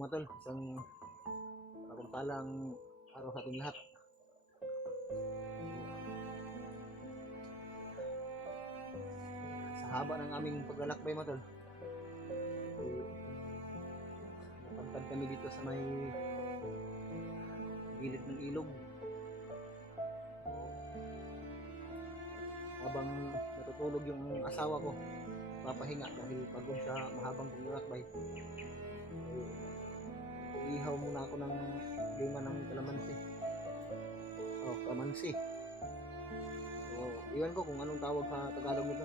Mga tol, isang mapagpalang araw sa ating lahat. Sa haba ng aming paglalakbay mga tol, napadpad kami dito sa may gilid ng ilog. Habang natutulog yung asawa ko, papahinga dahil pagod sa mahabang paglalakbay. Ihaw muna ako ng bunga ng kalamansi. Kamansi. So, iwan ko kung anong tawag sa Tagalog nito.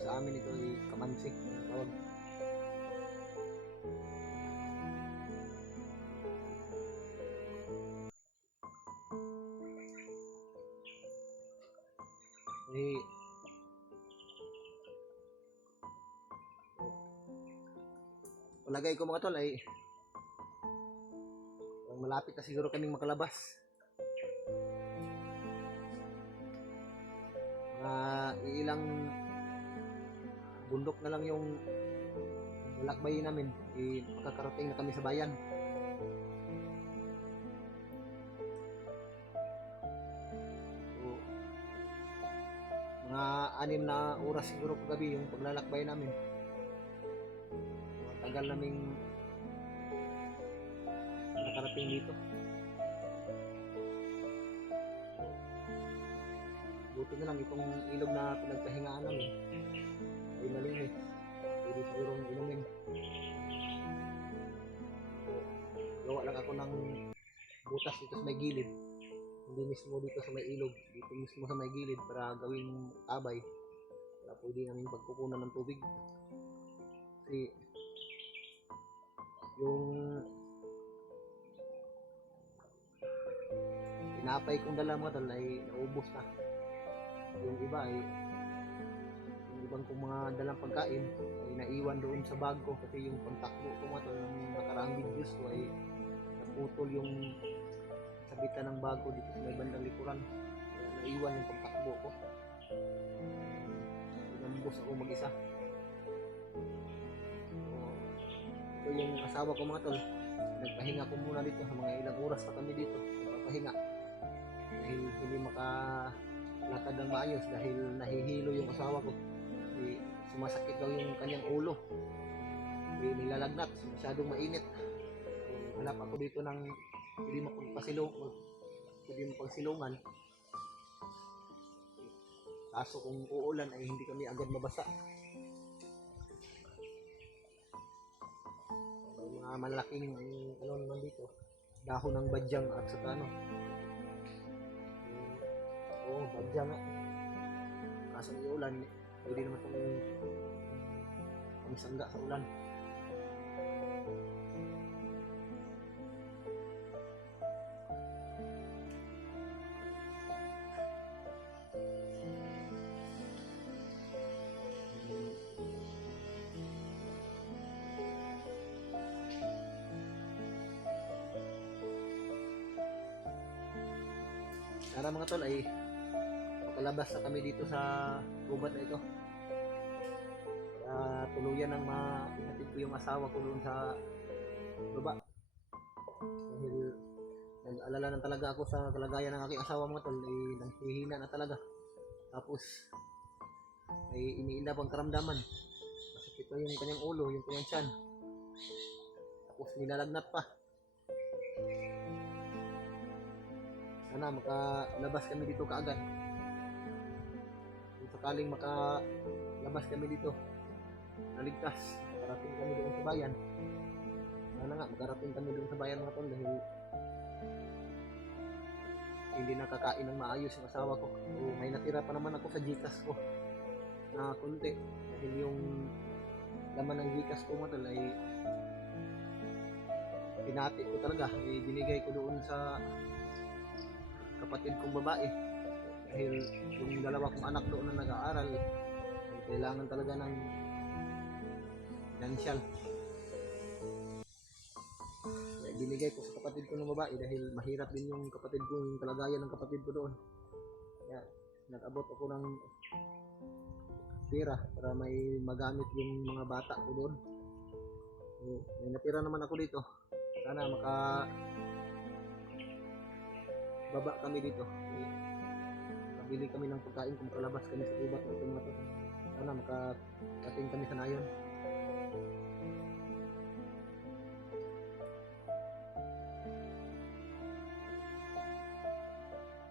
Sa amin ito ay kamansi ang tawag. Palagay ko mga tol ay malapit na siguro kaming makalabas. Ilang bundok na lang yung lalakbayin namin, makakarating na kami sa bayan. So, mga 6 na oras siguro kagabi yung paglalakbay namin. Tagal naming nakarating dito. Buti na lang itong ilog na pinagpahingaan namin ay malinis. Pwede sigurong inumin. Gawa lang ako ng butas dito sa may gilid. Hindi mismo dito sa may ilog. Dito mismo sa may gilid para gawing tabay. Para pwede namin pagkukunan ng tubig. Kasi yung tinapay kong dala mga tol ay naubos na. Yung iba ay yung ibang kong mga dalang pagkain ay naiwan doon sa bag ko kasi yung kontakbo ko mga tol ng nakaraang videos ko ay naputol yung sabitan ng bag ko dito sa may bandang likuran. Kaya naiwan yung kontakbo ko. Inambos ako mag-isa. So, ito yung asawa ko mga tol. Nagpahinga ko muna dito sa mga ilang oras pa kami dito. Nagpapahinga. Dahil hindi makalakad ng maayos dahil nahihilo yung asawa ko. Sumasakit daw yung kanyang ulo. Nilalagnat. Masyadong mainit. Hanap ako dito ng hindi mapagsilungan. Kaso kung uulan ay hindi kami agad mabasa. Mga malaking ano naman dito, dahon ng badyang at saka badyang nga. Kaso uulan, pwede naman itong pamisangga sa ulan. Sana mga tol ay makalabas na kami dito sa gubat na ito. Tuluyan ng ihatid ko yung asawa ko doon sa baba. Dahil nag-alala na talaga ako sa kalagayan ng aking asawa mga tol. Nanghihina na talaga. Tapos ay iniinda pang karamdaman. Masakit pa yung kanyang ulo, yung kanyang tiyan. Tapos nilalagnat pa. Sana makalabas kami dito kaagad. Kung sakaling makalabas kami dito, naligtas, makarating kami doon sa bayan. Sana nga, makarating kami doon sa bayan mga tol dahil hindi nakakain ng maayos yung asawa ko. So, may natira pa naman ako sa Gcash ko na konti. Dahil yung laman ng Gcash ko mga tol ay pinati ko talaga. Binigay ko doon sa kapatid kong babae dahil yung dalawa kong anak doon na nag-aaral kailangan talaga ng financial. Binigay ko sa kapatid ko ng babae dahil mahirap din yung kapatid ko, yung kalagayan ng kapatid ko doon. Kaya nag-abot ako ng pera para may magamit yung mga bata ko doon. May natira naman ako dito. Sana baba kami dito. Kabili kami ng pagkain kung makalabas kami sa ubat na ito mga tol. Sana makarating kami sa nayon.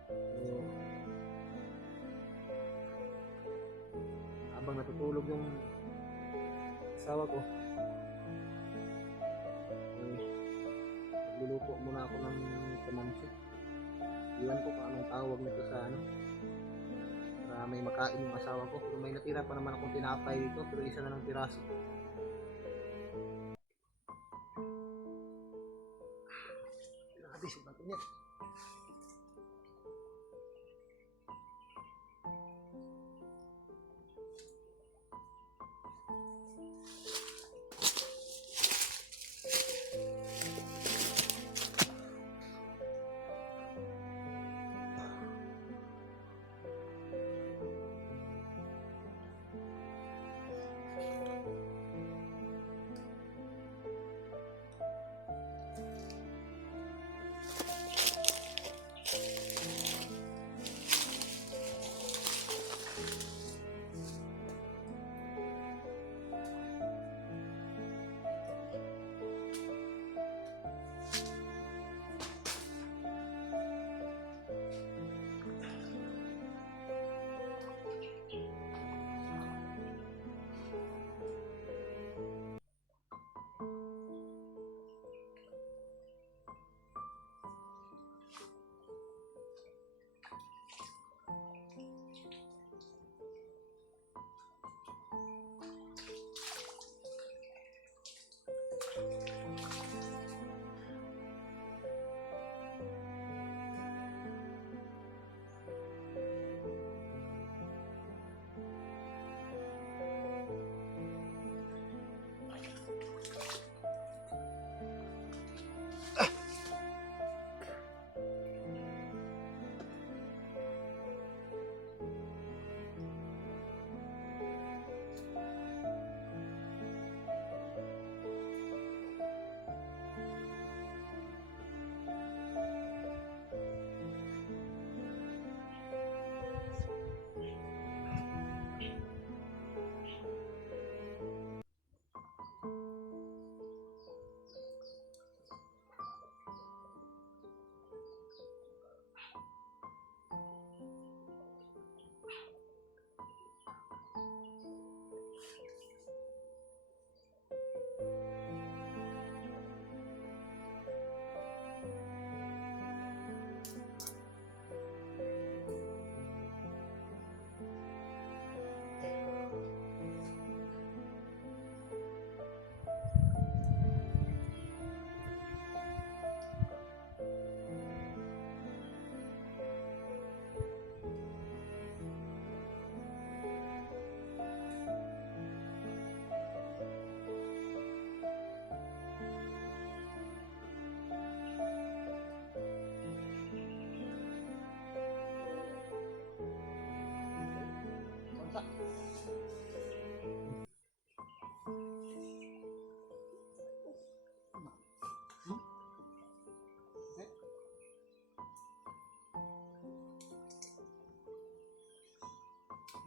So, habang natutulog yung asawa ko, nagluluto muna ako ng kamansi. Iwan ko kung anong tawag nito sa ano, para may makain yung asawa ko. Pero may natira pa naman akong tinapay dito, pero isa na lang piraso. Grabe, sobrang init.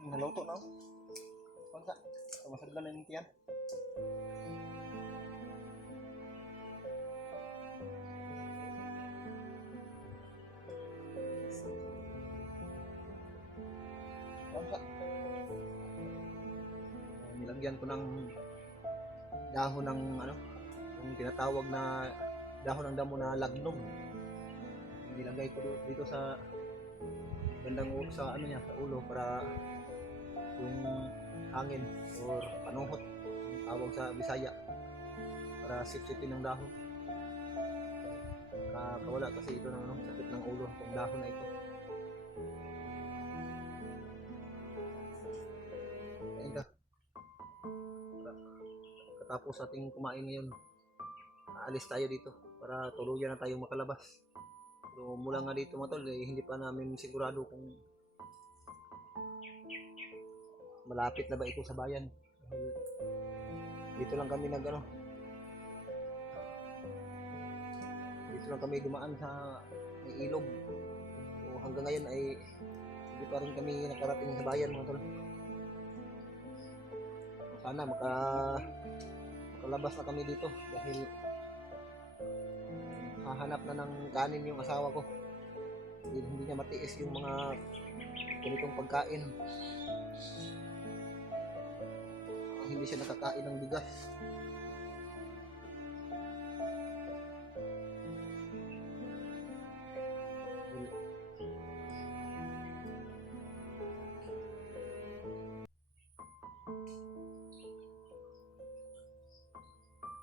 Naluto na ako. Pansa, sumasaglan na yung tiyan. Pansa. Nilagyan ko ng dahon ng ano, yung tinatawag na dahon ng damo na lagnum. Nilagay ko dito sa bandang sa ano niya, sa ulo para yung hangin or panuhot ang tawag sa Bisaya, para sip-sipin ng dahon. Nakakawala kasi ito ng ano, sakit ng ulo, itong dahon na ito. Kain ka. Katapos ating kumain ngayon, aalis tayo dito para tuluyan na tayong makalabas. So mula nga dito mga tol, hindi pa namin sigurado kung malapit na ba ito sa bayan. Dahil dito lang kami dito lang kami dumaan sa may ilog. So, hanggang ngayon ay hindi pa rin kami nakarating sa bayan mga tol. Sana makalabas na kami dito dahil hahanap na ng kanin yung asawa ko. Hindi niya matiis yung mga ganitong pagkain. Hindi siya nakakain ng bigas.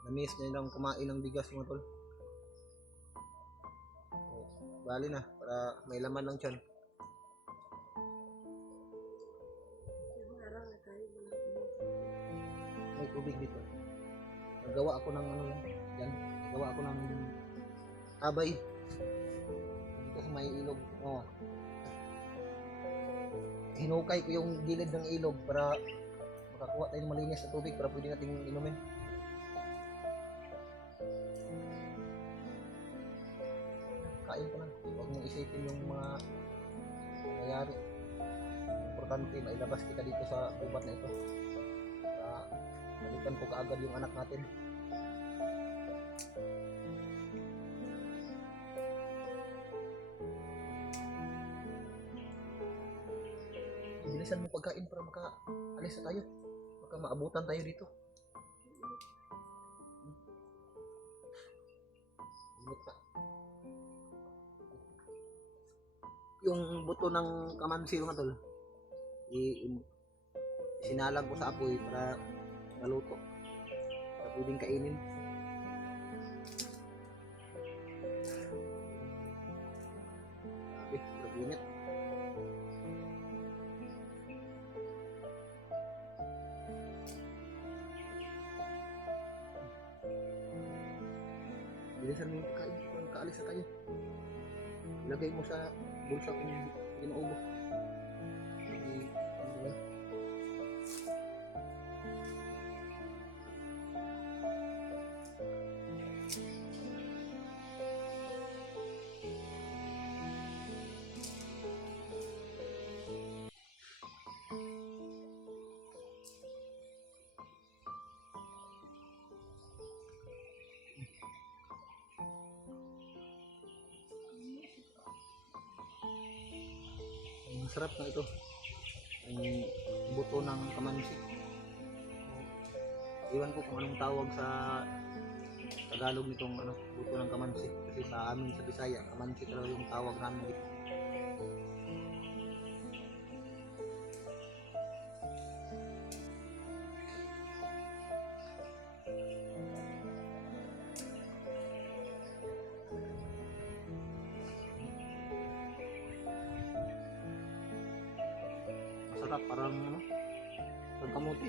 Namiss niya lang kumain ng bigas mga tol. Bali na, para may laman lang tiyan. May tubig dito. Nagawa ako ng ano yan. Nagawa ako ng abay. Dito sa may ilog. Oh. Hinukay ko yung gilid ng ilog para makakuha tayo ng malinis na tubig para pwede nating inumin. Kain ko na. Huwag mong isipin yung mga nangyayari. Importante na ilabas kita dito sa ubat na ito. Balikan ko kaagad yung anak natin. Bilisan mo pagkain para makaalis na tayo. Baka maabutan tayo dito. Init na. Yung buto ng kamansi mga tol, sinalag ko sa apoy para maluto. Para pwedeng kainin. Okay, init. Bilisan mo yung pagkain kung kaalis na tayo. Ilagay mo sa bulsa kung hindi maubos. Masarap na ito. Ang buto ng kamansi. Iwan ko kung anong tawag sa Tagalog nitong buto ng kamansi. Kasi sa amin sa Bisaya, kamansi talaga yung tawag namin dito. Masarap, parang pagkamuti.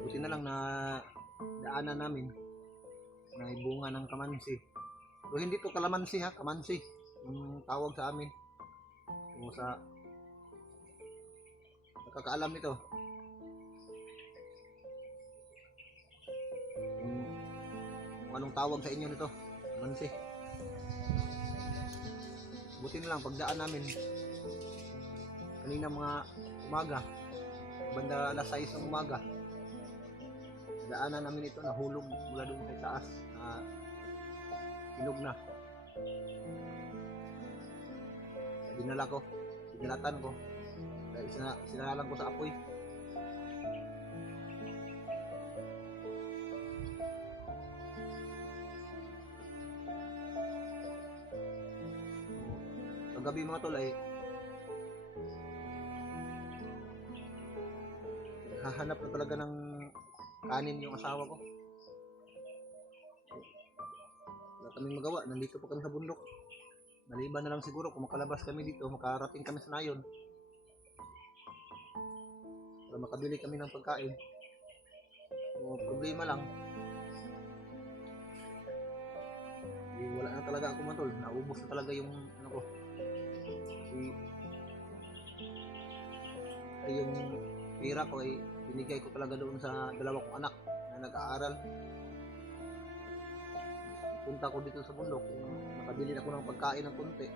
Buti na lang na daanan namin na bunga ng kamansi. So hindi to kalamansi ha, kamansi. Yung tawag sa amin. Kung sa nakakaalam nito. Kung anong tawag sa inyo nito, kamansi. Buti na lang pagdaan namin kanina mga umaga, banda alas 6 ng umaga, daanan namin ito, nahulog mula doon sa taas na ilog na. Dinala ko, dinalatan ko, dahil sinalang ko sa apoy. Kagabi mga tol ay hahanap na talaga ng kanin yung asawa ko. Wala kaming magawa, nandito pa kami sa bundok. Maliban na lang siguro kung makalabas kami dito, makarating kami sa nayon para makabili kami ng pagkain. So, problema lang, wala na talaga ako matol, naubos na talaga yung ano ko. ay yung pera ko ay binigay ko talaga doon sa dalawa kong anak na nag-aaral. Punta ko dito sa bundok, nakabili ako ng pagkain ng konti.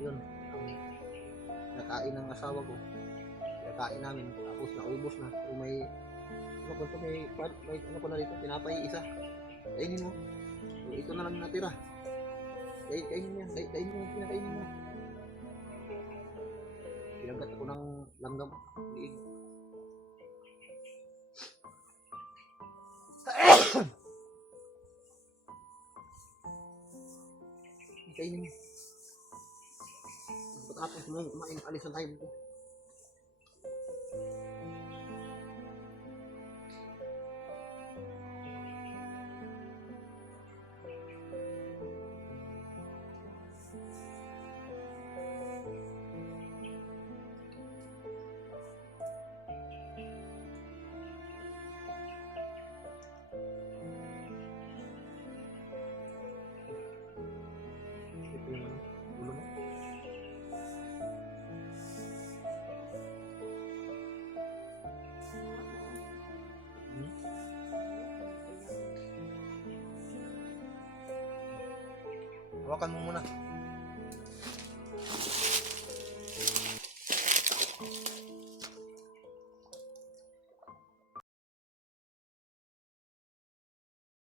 Yun, ang nakain ng asawa ko. Nakain namin, tapos naubos na. Kung may, ano ko may ano ko na dito, pinapay isa. Kainin mo. So, ito na lang yung natira. Kainin mo yan, kainin mo, pinakainin mo. Pinagat ako ng langgam. Liig. Kainin mo. Pagkatapos mo kumain, alis na tayo dito. Ito yung ano, ulo mo. Hmm? Hawakan mo muna.